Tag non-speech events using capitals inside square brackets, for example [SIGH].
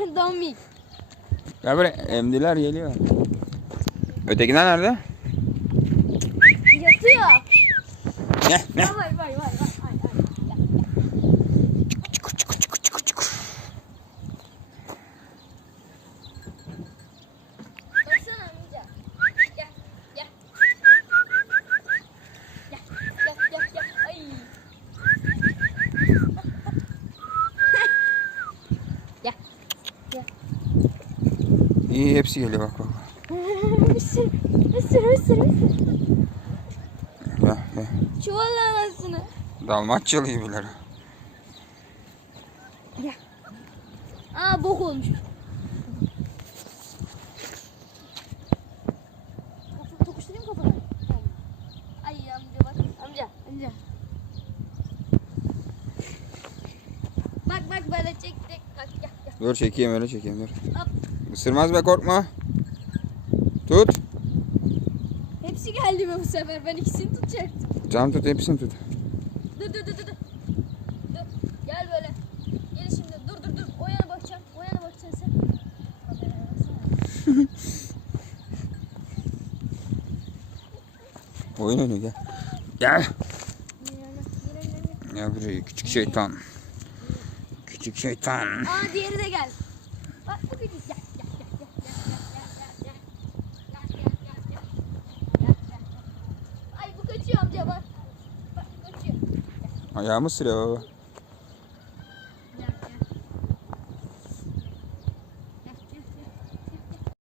[LAUGHS] Domik. Gel buraya. Emdiler geliyor. Ötekiler nerede? Yatıyor. Ne? Ne? Vay vay vay vay. Ay, ay. Çıkı çıkı çıkı çıkı çıkı. Baksana amca. Gel gel. Gel gel gel gel. Ay. Gel. Gel. İyi hepsi geliyor bak bak. bir sürü, bir sürü, bir sürü, bir sürü. Gel gel. Çuval anasını. Dalmaçyalı gibiler. Aa bok olmuş. Tokuşturayım kafanı. Ay amca bak. Amca, amca. Bak bak böyle çek çek. Bak gel gel. Dur çekeyim öyle çekeyim dur. Hop. Isırmaz be korkma. Tut. Hepsi geldi mi bu sefer? Ben ikisini tutacaktım. Can tut hepsini tut. Dur dur dur dur. Dur. Gel böyle. Gel şimdi. Dur dur dur. O yana bakacağım. O yana bakacaksın sen. Kameraya baksana. Oyun oynuyor gel. Gel. Gel buraya küçük şeytan. Küçük şeytan. Aa diğeri de gel. Bak bu bir gel. Ay bu kaçıyor amca bak. Bak kaçıyor. Ayağımı sürüyor baba.